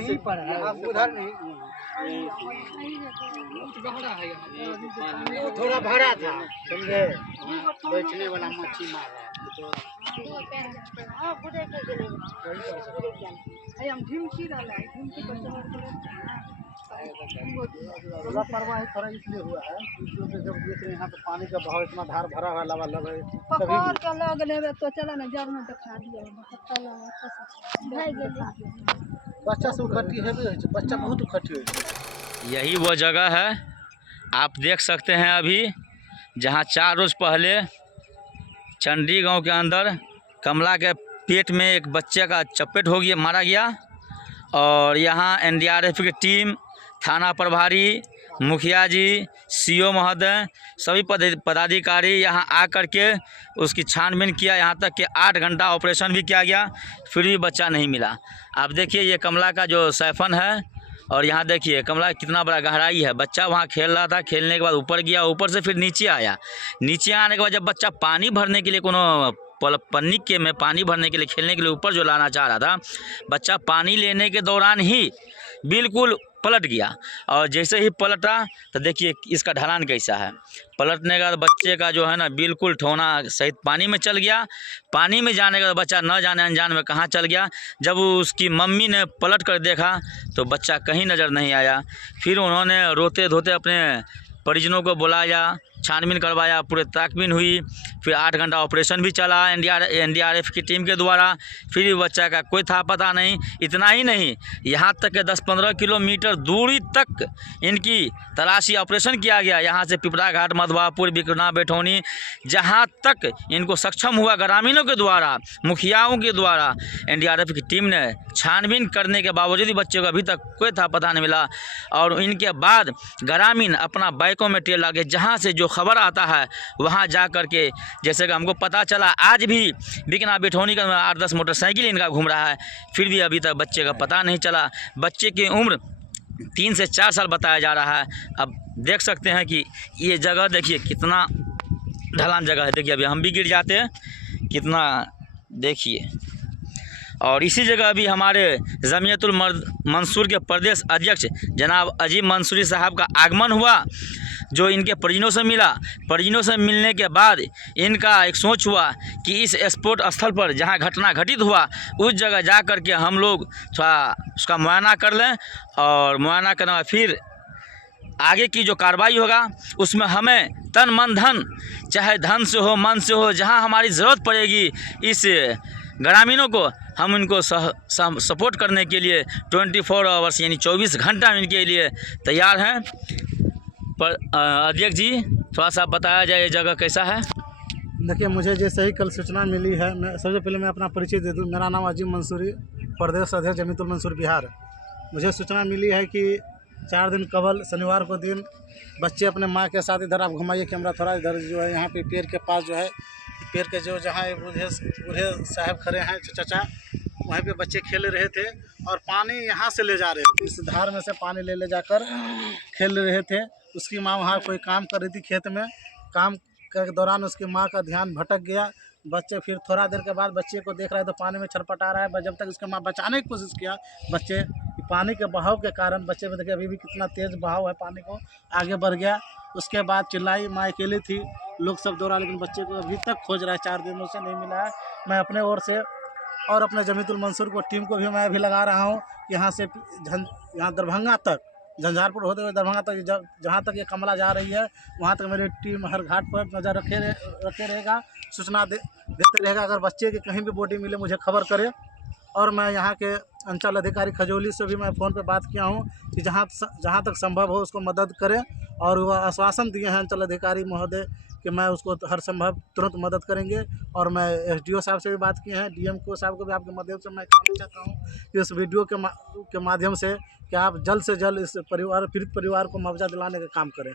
यहाँ से उधर नहीं, थोड़ा भरा था समझे, बैठने वाला मच्छी मारा लापरवाही थोड़ा इसलिए हुआ है क्योंकि जब देख रहे हैं यहाँ पे पानी का बहाव इतना धार भरा हुआ लबालब है, बच्चा से उखट्टी है, बच्चा बहुत उखट्टी है। यही वो जगह है आप देख सकते हैं अभी, जहाँ 4 रोज़ पहले चंडी गांव के अंदर कमला के पेट में एक बच्चे का चपेट हो गया, मारा गया। और यहाँ एनडीआरएफ की टीम, थाना प्रभारी, मुखिया जी, सीओ महोदय, सभी पदाधिकारी यहाँ आकर के उसकी छानबीन किया। यहाँ तक कि 8 घंटा ऑपरेशन भी किया गया, फिर भी बच्चा नहीं मिला। आप देखिए ये कमला का जो सैफन है, और यहाँ देखिए कमला कितना बड़ा गहराई है। बच्चा वहाँ खेल रहा था, खेलने के बाद ऊपर गया, ऊपर से फिर नीचे आया। नीचे आने के बाद जब बच्चा पानी भरने के लिए कोनो पन्नी के में पानी भरने के लिए, खेलने के लिए ऊपर जो लाना चाह रहा था, बच्चा पानी लेने के दौरान ही बिल्कुल पलट गया। और जैसे ही पलटा तो देखिए इसका ढलान कैसा है। पलटने के बाद बच्चे का जो है ना बिल्कुल ठोना सहित पानी में चल गया। पानी में जाने के बाद बच्चा न जाने अनजान में कहाँ चल गया। जब उसकी मम्मी ने पलट कर देखा तो बच्चा कहीं नज़र नहीं आया। फिर उन्होंने रोते धोते अपने परिजनों को बुलाया, छानबीन करवाया, पूरे ताकबीन हुई। फिर 8 घंटा ऑपरेशन भी चला एनडीआरएफ की टीम के द्वारा, फिर भी बच्चा का कोई था पता नहीं। इतना ही नहीं, यहाँ तक के 10-15 किलोमीटर दूरी तक इनकी तलाशी ऑपरेशन किया गया। यहाँ से पिपरा घाट, मधवापुर, बिकना, बैठौनी, जहाँ तक इनको सक्षम हुआ ग्रामीणों के द्वारा, मुखियाओं के द्वारा, एनडीआरएफ की टीम ने छानबीन करने के बावजूद भी बच्चे को अभी तक कोई था पता नहीं मिला। और इनके बाद ग्रामीण अपना बाइकों में तेल लगे, जहाँ से जो खबर आता है वहाँ जा कर के, जैसे कि हमको पता चला आज भी बिकना बैठौनी का 8-10 मोटरसाइकिल इनका घूम रहा है, फिर भी अभी तक बच्चे का पता नहीं चला। बच्चे की उम्र 3 से 4 साल बताया जा रहा है। अब देख सकते हैं कि ये जगह देखिए कितना ढलान जगह है। देखिए अभी हम भी गिर जाते हैं कितना, देखिए। और इसी जगह अभी हमारे जमीयतुल मंसूर के प्रदेश अध्यक्ष जनाब अजीम मंसूरी साहब का आगमन हुआ, जो इनके परिजनों से मिला। परिजनों से मिलने के बाद इनका एक सोच हुआ कि इस स्पोर्ट स्थल पर जहां घटना घटित हुआ उस जगह जा कर के हम लोग थोड़ा उसका मुआयना कर लें, और मुआयना करने बाद फिर आगे की जो कार्रवाई होगा उसमें हमें तन मन धन, चाहे धन से हो मन से हो, जहां हमारी ज़रूरत पड़ेगी इस ग्रामीणों को हम इनको सपोर्ट करने के लिए 24 आवर्स यानी 24 घंटा इनके लिए तैयार हैं। पर अध्यक्ष जी थोड़ा सा बताया जाए ये जगह कैसा है। देखिए मुझे जैसे ही कल सूचना मिली है, मैं सबसे पहले मैं अपना परिचय दे दूं। मेरा नाम अजीम मंसूरी, प्रदेश अध्यक्ष जमीयतुल मंसूर बिहार। मुझे सूचना मिली है कि 4 दिन कबल शनिवार को दिन बच्चे अपने माँ के साथ, इधर आप घुमाइए कैमरा थोड़ा, इधर जो है यहाँ पे पेड़ के पास जो है, पेड़ के जो जहाँ बूढ़े साहब खड़े हैं चाचा, वहीं पे बच्चे खेल रहे थे और पानी यहाँ से ले जा रहे थे, इस धार में से पानी ले जाकर खेल रहे थे। उसकी माँ वहाँ कोई काम कर रही थी खेत में, काम के दौरान उसकी माँ का ध्यान भटक गया। बच्चे फिर थोड़ा देर के बाद बच्चे को देख रहा है तो पानी में छटपटा रहा है। जब तक उसकी माँ बचाने की कोशिश किया, बच्चे पानी के बहाव के कारण बच्चे में देखिए अभी भी कितना तेज़ बहाव है, पानी को आगे बढ़ गया। उसके बाद चिल्लाई, माँ अकेली थी, लोग सब दौड़ा, लेकिन बच्चे को अभी तक खोज रहा है, 4 दिनों से नहीं मिला है। मैं अपने ओर से और अपने जमीयतुल मंसूर को टीम को भी मैं अभी लगा रहा हूँ, यहाँ से यहाँ दरभंगा तक, झंझारपुर होते हुए दरभंगा तक, जहाँ तक ये कमला जा रही है वहाँ तक मेरी टीम हर घाट पर नज़र रखे रहेगा, सूचना देते रहेगा। अगर बच्चे की कहीं भी बॉडी मिले मुझे खबर करे। और मैं यहाँ के अंचल अधिकारी खजौली से भी मैं फ़ोन पे बात किया हूँ कि जहाँ तक संभव हो उसको मदद करें, और वह आश्वासन दिए हैं अंचल अधिकारी महोदय कि मैं उसको हर संभव तुरंत मदद करेंगे। और मैं एसडीओ साहब से भी बात की है, डीएम साहब को भी आपके माध्यम से मैं कहना चाहता हूँ कि इस वीडियो के माध्यम से कि आप जल्द से जल्द इस पीड़ित परिवार को मुआवजा दिलाने का काम करें।